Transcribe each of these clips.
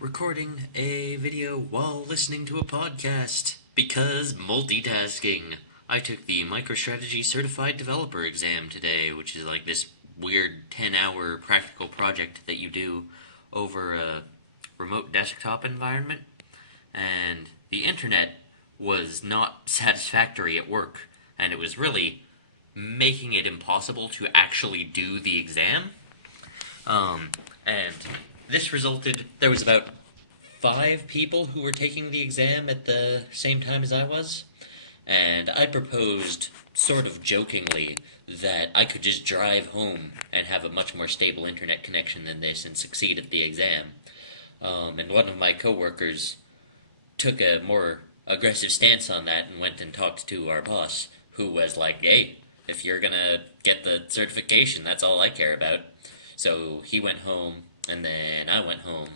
recording a video while listening to a podcast because multitasking. I took the MicroStrategy Certified Developer exam today, which is like this weird 10-hour practical project that you do over a remote desktop environment. And the internet was not satisfactory at work, and it was really making it impossible to actually do the exam. And this resulted, there was about 5 people who were taking the exam at the same time as I was, and I proposed, sort of jokingly, that I could just drive home and have a much more stable internet connection than this and succeed at the exam. And one of my coworkers took a more aggressive stance on that and went and talked to our boss, who was like, hey, if you're gonna get the certification, that's all I care about. So he went home, and then I went home,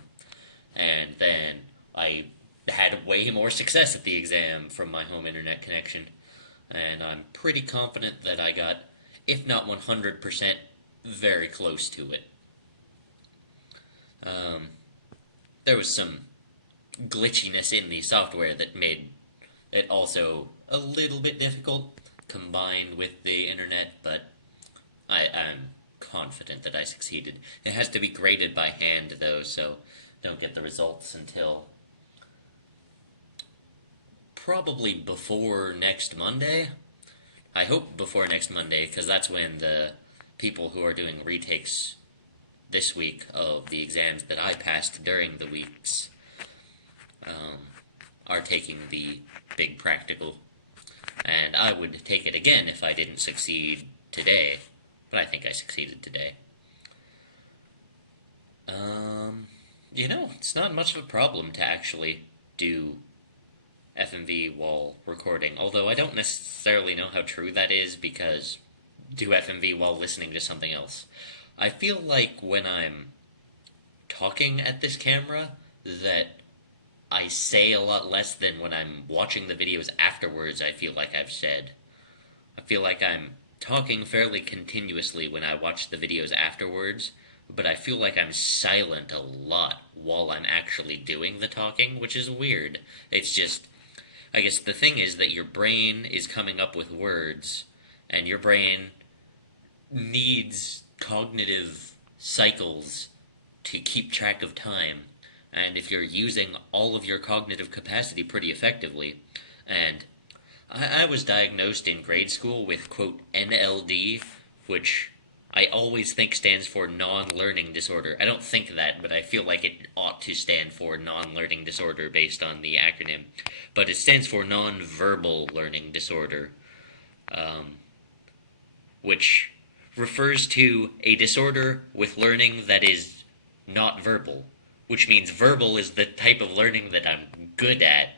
and then I had way more success at the exam from my home internet connection, and I'm pretty confident that I got, if not 100%, very close to it. There was some glitchiness in the software that made it also a little bit difficult, combined with the internet, but I'm confident that I succeeded. It has to be graded by hand, though, so don't get the results until probably before next Monday. I hope before next Monday, because that's when the people who are doing retakes this week of the exams that I passed during the weeks are taking the big practical. And I would take it again if I didn't succeed today, but I think I succeeded today. It's not much of a problem to actually do FMV while recording, although I don't necessarily know how true that is, because do FMV while listening to something else. I feel like when I'm talking at this camera that I say a lot less than when I'm watching the videos afterwards. I feel like I've said. I feel like I'm talking fairly continuously when I watch the videos afterwards, but I feel like I'm silent a lot while I'm actually doing the talking, which is weird. It's just, I guess the thing is that your brain is coming up with words, and your brain needs cognitive cycles to keep track of time. And if you're using all of your cognitive capacity pretty effectively, and I was diagnosed in grade school with, quote, NLD, which I always think stands for non-learning disorder. I don't think that, but I feel like it ought to stand for non-learning disorder based on the acronym. But it stands for non-verbal learning disorder, which refers to a disorder with learning that is not verbal, which means verbal is the type of learning that I'm good at,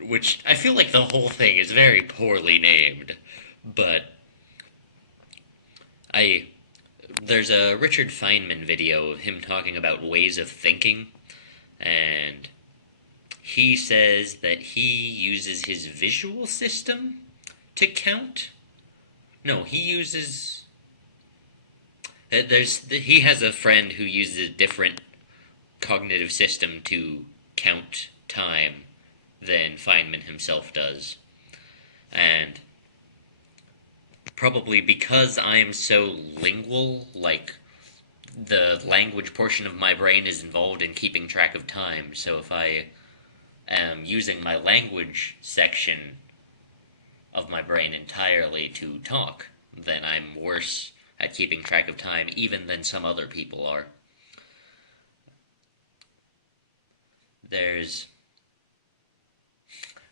which I feel like the whole thing is very poorly named, but there's a Richard Feynman video of him talking about ways of thinking, and he says that he uses his visual system to count. No, he uses... he has a friend who uses a different cognitive system to count time than Feynman himself does. And probably because I'm so lingual, like, the language portion of my brain is involved in keeping track of time, so if I am using my language section of my brain entirely to talk, then I'm worse at keeping track of time even than some other people are.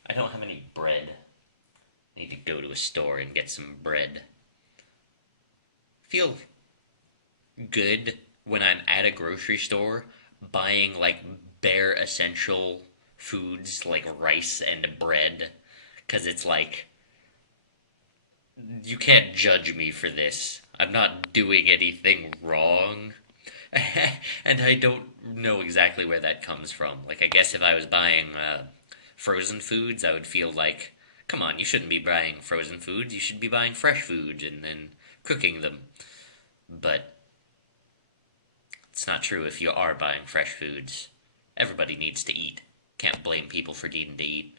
I don't have any bread. I need to go to a store and get some bread. Feel good when I'm at a grocery store buying, like, bare essential foods like rice and bread, because it's like, you can't judge me for this. I'm not doing anything wrong. And I don't know exactly where that comes from. Like, I guess if I was buying frozen foods, I would feel like, come on, you shouldn't be buying frozen foods. You should be buying fresh foods and then cooking them. But it's not true if you are buying fresh foods. Everybody needs to eat. Can't blame people for needing to eat.